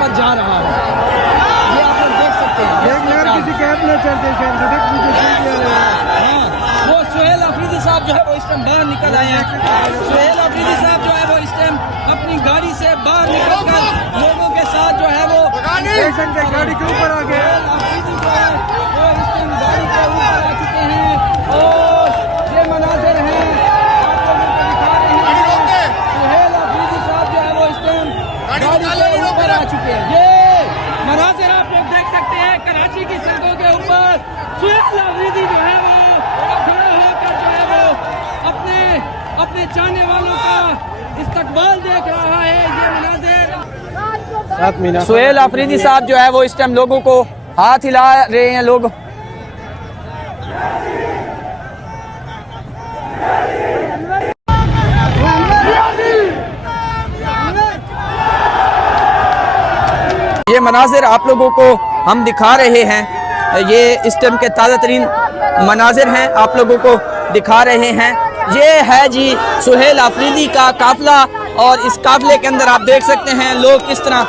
पर जा रहा है। ये आप लोग देख सकते हैं। हाँ, वो सुहेल अफरीदी साहब जो है वो इस टाइम बाहर निकल आए हैं। सुहेल अफरीदी साहब जो है वो इस टाइम अपनी गाड़ी से बाहर निकल कर लोगों के साथ जो है वो गाड़ी के ऊपर आ गए। अफरीदी जो है वो इस टाइम गाड़ी के ऊपर आ चुके हैं और ये मनाजिर हैं सुहेल अफरीदी साहब जो है वो इस टाइम गाड़ी के ऊपर आ चुके हैं। ये मनाजिर आप लोग देख सकते हैं कराची की सड़कों के ऊपर सुहेल अफरीदी जो है वो खड़ा होकर जो है वो अपने चाहने वालों का इस्तकबाल देख रहा है। ये मनाजिर सुहेल अफरीदी साहब जो है वो इस टाइम लोगों को हाथ हिला रहे हैं। लोग ये मनाजिर आप लोगों को हम दिखा रहे हैं। ये इस टाइम के ताज़ा तरीन मनाजिर हैं, आप लोगों को दिखा रहे हैं। ये है जी सुहेल अफरीदी का काफिला और इस काफिले के अंदर आप देख सकते हैं लोग किस तरह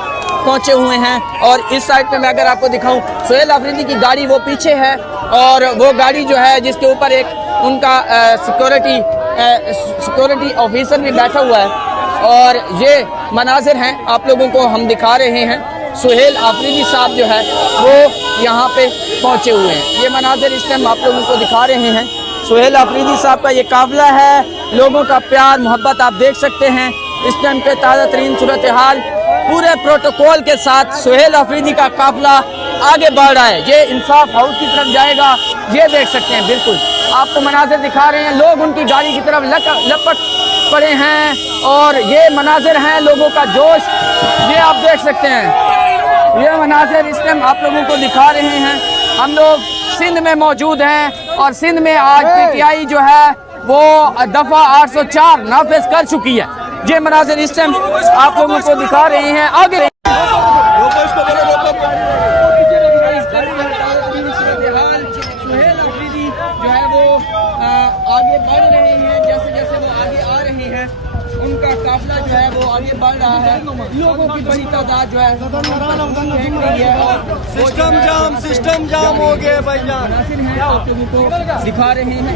पहुंचे हुए हैं। और इस साइड पे मैं अगर आपको दिखाऊं सुहेल अफरीदी की गाड़ी वो पीछे है और वो गाड़ी जो है जिसके ऊपर एक उनका सिक्योरिटी ऑफिसर भी बैठा हुआ है। और ये मनाजिर हैं आप लोगों को हम दिखा रहे हैं। सुहेल अफरीदी साहब जो है वो यहाँ पे पहुँचे हुए हैं। ये मनाजिर इस टाइम आप लोगों को दिखा रहे हैं। सुहेल अफरीदी साहब का ये काफिला है, लोगों का प्यार मोहब्बत आप देख सकते हैं। इस टाइम के ताज़ा तरीन सूरत हाल पूरे प्रोटोकॉल के साथ सुहेल अफरीदी का काफिला आगे बढ़ रहा है। ये इंसाफ हाउस की तरफ जाएगा, ये देख सकते हैं। बिल्कुल आपको मनाजिर दिखा रहे हैं, लोग उनकी गाड़ी की तरफ लपट पड़े हैं और ये मनाजिर हैं लोगों का जोश, ये आप देख सकते हैं। ये मनाजिर इस टाइम आप लोगों को दिखा रहे हैं। हम लोग सिंध में मौजूद हैं और सिंध में आज PTI जो है वो दफा 804 नाफिज कर चुकी है। ये मनाजिर इस टाइम आप लोगों को दिखा रहे हैं। आगे सुहेल अफरीदी जो है वो आगे बढ़ रहे हैं। जैसे जैसे वो आगे आ रहे हैं उनका काफिला जो है वो आगे बढ़ रहा है। लोगों की बड़ी तादाद जो है सिस्टम जाम हो गया भाई जान। आप लोगों को दिखा रहे हैं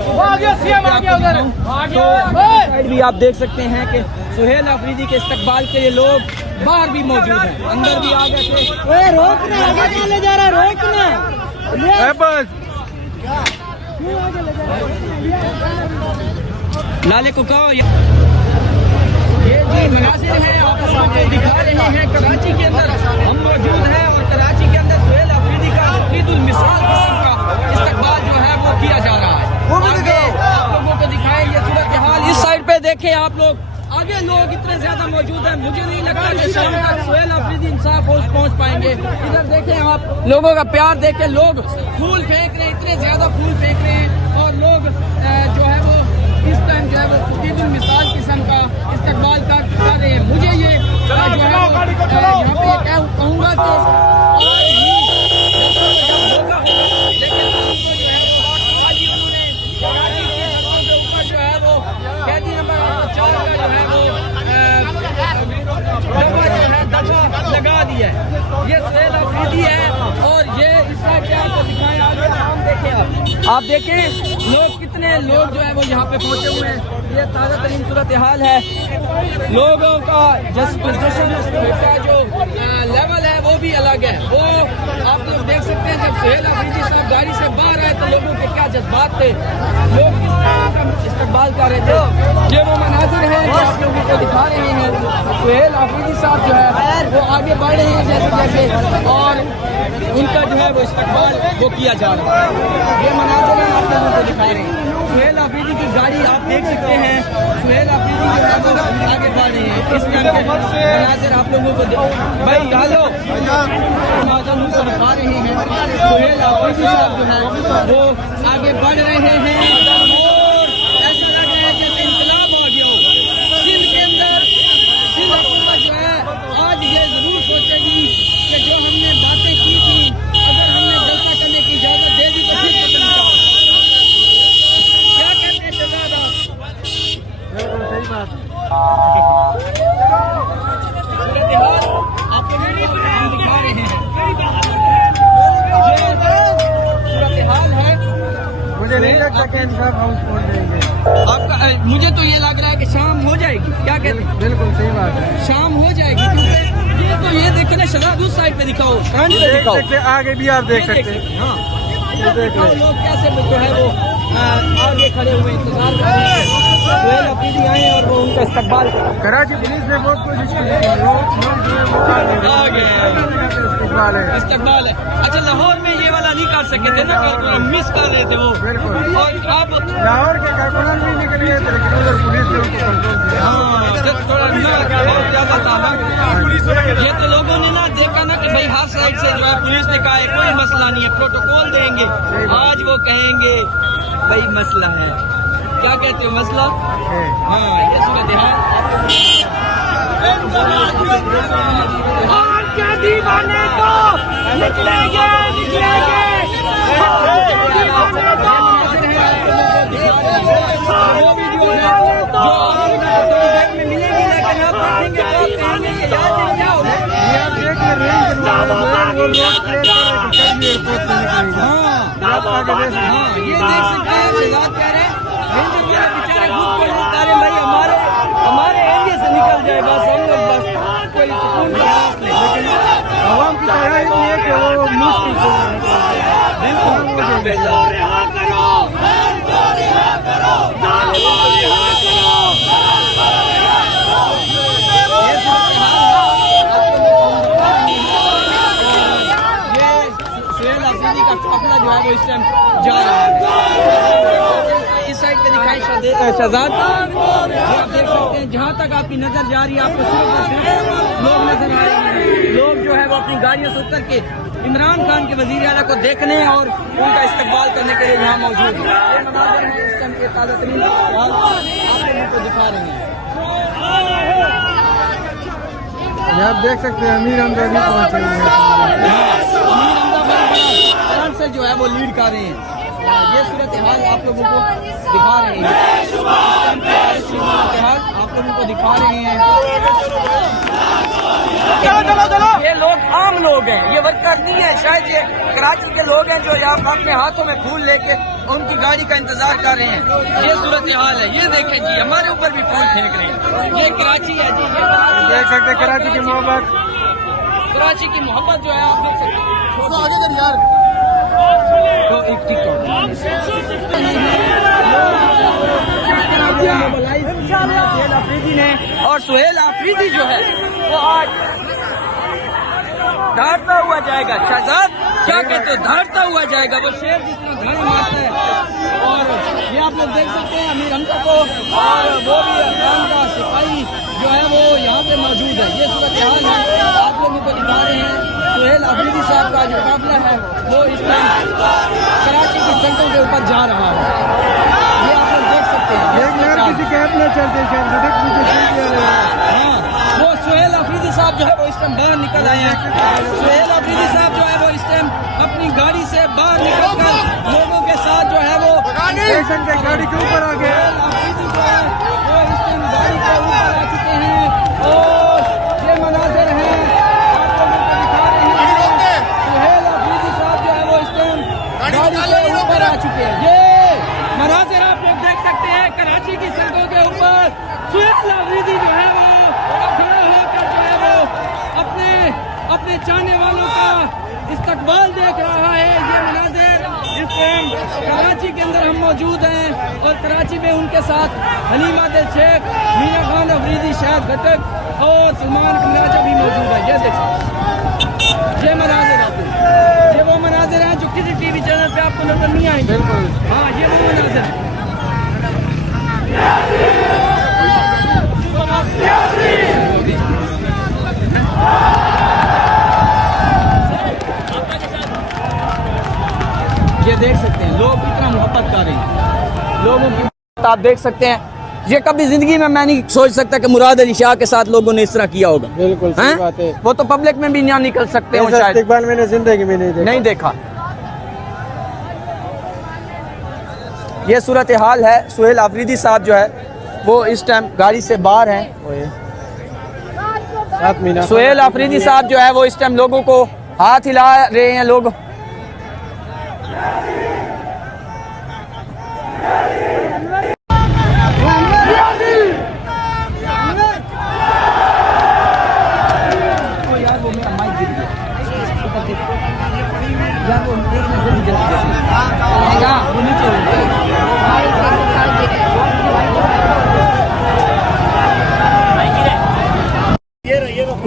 भी आप देख सकते हैं कि सुहेल अफरीदी के इस्तकबाल के लिए लोग बाहर भी मौजूद हैं, अंदर भी आ गए थे। रोकना आगे ले जा रहा, रोकना बस लाले को कहो। ये जी मनाजिर हैं आप सामने दिखा रहे हैं। कराची के अंदर हम मौजूद हैं और कराची के अंदर सुहेल अफरीदी का ईद-उल मिसाल किस्म का इस्तकबाल जो है वो किया जा रहा है। आगे आप लोगों को दिखाएं ये सूरत हाल। इस साइड पे देखें आप लोग, आगे लोग इतने ज्यादा मौजूद हैं, मुझे नहीं लगता कि शाम तक सुहेल अफरीदी इंसाफ हाउस पहुंच पाएंगे। इधर देखें आप, लोगों का प्यार देखें, लोग फूल फेंक रहे हैं, इतने ज्यादा फूल फेंक रहे हैं और लोग जो है वो इस टाइम जो है वो ईद-उल मिसाल किस्म का इस्तकबाल कर रहे हैं। मुझे ये जो है यहाँ पे कहूँगा कि लगा दिया है। ये सुहेल अफरीदी है और ये इसका क्या आपको दिखाएं। आगे नाम देखें आप देखें लोग कितने लोग जो है वो यहाँ पे पहुंचे हुए हैं। ये ताज़ा तरीन सूरत हाल है। लोगों का जश्न का जो लेवल है वो भी अलग है। वो आप लोग देख सकते हैं जब सुहेल अफरीदी साहब गाड़ी से बाहर आए तो लोगों के क्या जज्बात थे, लोग किस तरह का इस्तकबाल कर रहे थे। ये वो मनाजिर हैं जो आप लोगों को दिखा रहे हैं। सुहेल अफरीदी साहब जो है वो आगे बढ़ रहे हैं जैसे जैसे और उनका जो है वो इस्तकबाल वो किया जा रहा है। ये मनाजिर हैं आप लोगों को दिखा रहे हैं। सुहेल अफरीदी की गाड़ी आप देख सकते हैं। सुहेल अफरीदी जो है वो आगे बढ़ रहे हैं। इस टाइम के मनाजिर आप लोगों को भाई हेलो दिखा रहे हैं। सुहेल अफरीदी साहब जो है वो आगे बढ़ रहे हैं और ऐसा लग रहा है जैसे इंकलाब हो गया हो सिंध के अंदर। सिंध हुकूमत जो है आज ये जरूर सोचेगी कि जो हमने बातें की थी अगर हमने जलसा करने की इजाजत दे दी तो फिर क्या कहते हैं शहजाद आप? सब हाउस खोल देंगे। आपका मुझे तो ये लग रहा है कि शाम हो जाएगी, क्या कहते हैं? बिल्कुल सही बात है। शाम हो जाएगी, क्योंकि ये देखो ना, शराब उस साइड पे दिखाओ, फ्रंट पे देख दिखाओ, सकते, आगे भी आप देख सकते हैं। हाँ ये देख दिखाओ, लो। लोग कैसे जो है वो आगे खड़े हुए इंतजार कर रहे हैं। सुहेल अफरीदी आए और वो उनका इस्तकबाल कराची पुलिस ने बहुत कोशिश की है, लोग जो है वो आ गए इस्तेमाल है। इस्तकबाल है। अच्छा, लाहौर में ये वाला नहीं कर सके थे ना, मिस कर रहे थे वो। बिल्कुल। और अब लाहौर के कारकुनान भी निकल गए थे, लेकिन उधर पुलिस ने उनको कंट्रोल किया। थोड़ा बहुत ज्यादा था ना। ये तो लोगों ने ना देखा ना कि भाई हर साइड से जो है पुलिस ने कहा है कोई मसला नहीं है, प्रोटोकॉल देंगे। आज वो कहेंगे भाई मसला है, क्या कहते हो मसला? हाँ, ये सूरत है। और क्या दीवाने तो निकलेंगे, निकलेंगे। ये देख सकते हैं शहजाद कह रहे हैं बेचारे खुद को लुटा रहे भाई, हमारे एरिया से निकल जाए बस, हम लोग बस कोई सुकून का सांस लें। लेकिन आवाम की तरह ही है कि वो मुश्किल का काफिला जो है वो इस टाइम जा रहा है। इस साइड पे दिखाई शहजाद, आप देख सकते हैं जहाँ तक आपकी नजर जा रही है आपको सिर्फ लोग नजर आ रहे हैं। लोग जो है वो अपनी गाड़ियों से उतर के इमरान खान के वजीर आला को देखने और उनका इस्तकबाल करने के लिए यहाँ मौजूद है। ये मनाज़िर हैं इस टाइम के ताज़ा तरीन आप लोगों को दिखा रहे हैं। आप देख सकते हैं अमीर हमजा भी पहुंचे हुए हैं। से जो है वो लीड कर रहे हैं। ये सूरत हाल आप लोगों को दिखा रहे हैं, सूरत हाल आप लोगों को दिखा रहे हैं। ये लोग आम लोग हैं, ये वर्कर नहीं है, शायद ये कराची के लोग हैं जो यहाँ अपने हाथों में फूल लेके उनकी गाड़ी का इंतजार कर रहे हैं। ये सूरत हाल है, ये देखें जी, हमारे ऊपर भी फूल फेंक रहे हैं। ये कराची है जी, ये देख सकते हैं कराची की मोहब्बत, कराची की मोहब्बत जो है आप देख सकते हैं। तो आगे कर यार, तो एक टिकटॉक सुहेल अफरीदी ने, और सुहेल अफरीदी जो है वो आज धारता हुआ जाएगा। शहजाद क्या कहते हो, धारता हुआ जाएगा, वो शेर जिस तरह धारे मारता है। और ये आप लोग देख सकते हैं अमीर हमजा को, और वो भी अफगान का सिपाही जो है वो यहाँ पे मौजूद है। ये सूरत हाल है, आप लोगों को दिखा रहे हैं। सुहेल अफरीदी साहब का जो काफिला है वो इस टाइम कराची की सड़कों के ऊपर जा रहा है। ये आप लोग देख सकते हैं। किसी कैब में चलते हाँ, वो सुहेल अफरीदी साहब जो है वो इस टाइम बाहर निकल आए हैं। सुहेल अफरीदी साहब जो है वो इस टाइम अपनी गाड़ी से बाहर निकल कर लोगों के साथ जो है वो गाड़ी के ऊपर आ गए। अफरीदी जो है वो इस टाइम गाड़ी के ऊपर आ चुके हैं और ये मनाजिर हैं सुहेल अफरीदी साहब जो है वो इस टाइम गाड़ी के ऊपर आ चुके हैं। ये मनाजिर आप लोग देख सकते हैं कराची की सड़कों के ऊपर सुहेल अफरीदी जो है वो खड़ा होकर जो है वो अपने चाहने वालों का इस्तकबाल देख रहा है। ये मनाजिर इस टाइम कराची के अंदर हम मौजूद हैं और कराची में उनके साथ हलीमा दिल शेख, मीना खान अफरीदी, शाहिद घटक और सलमान कमराजा भी मौजूद है। ये देखिए, ये मनाजिर है, ये वो मनाजिर हैं जो किसी टीवी चैनल पे आपको नजर नहीं आएंगे। हाँ, ये वो मनाजिर है। ये देख सकते हैं लोग कितना मोहब्बत कर रहे हैं, लोगों की आप देख सकते हैं। ये कभी जिंदगी में मैं नहीं सोच सकता कि मुराद अली शाह के साथ लोगों ने इस तरह किया होगा। बिल्कुल सही बात है। वो तो पब्लिक में भी नहीं निकल सकते हो, शायद इस्तेकबाल मैंने जिंदगी में नहीं देखा। ये सूरत हाल है। सुहेल अफरीदी साहब जो है वो इस टाइम गाड़ी से बाहर हैं। सुहेल अफरीदी साहब जो है वो इस टाइम लोगों को हाथ हिला रहे हैं। लोग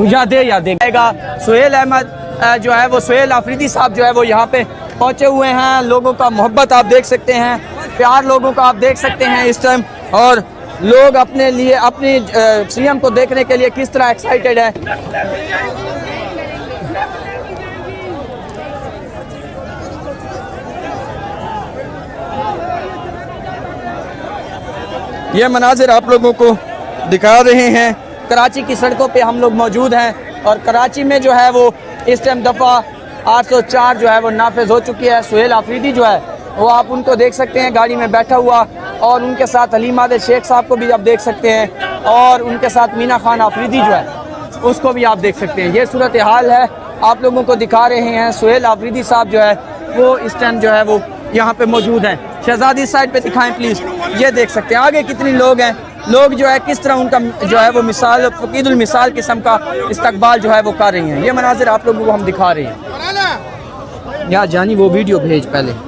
यादें सुहेल अहमद जो है वो सुहेल आफरीदी साहब जो है वो यहाँ पे पहुंचे हुए हैं। लोगों का मोहब्बत आप देख सकते हैं, प्यार लोगों का आप देख सकते हैं इस टाइम, और लोग अपने लिए अपनी सीएम को देखने के लिए किस तरह एक्साइटेड है। ये मनाजिर आप लोगों को दिखा रहे हैं। कराची की सड़कों पे हम लोग मौजूद हैं और कराची में जो है वो इस टाइम दफ़ा 804 जो है वो नाफिज हो चुकी है। सुहेल आफरीदी जो है वो आप उनको देख सकते हैं गाड़ी में बैठा हुआ, और उनके साथ हलीम आदिल शेख साहब को भी आप देख सकते हैं, और उनके साथ मीना खान आफरीदी जो है उसको भी आप देख सकते हैं। ये सूरत हाल है, आप लोगों को दिखा रहे हैं। सुहेल आफरीदी साहब जो है वो इस टाइम जो है वो यहाँ पे मौजूद हैं। शहजादी साइड पे दिखाएं प्लीज़, ये देख सकते हैं आगे कितने लोग हैं। लोग जो है किस तरह उनका जो है वो मिसाल फकीदुल मिसाल किस्म का इस्तकबाल जो है वो कर रही हैं। ये मनाजिर आप लोगों को हम दिखा रहे हैं। यहाँ जानी वो वीडियो भेज पहले।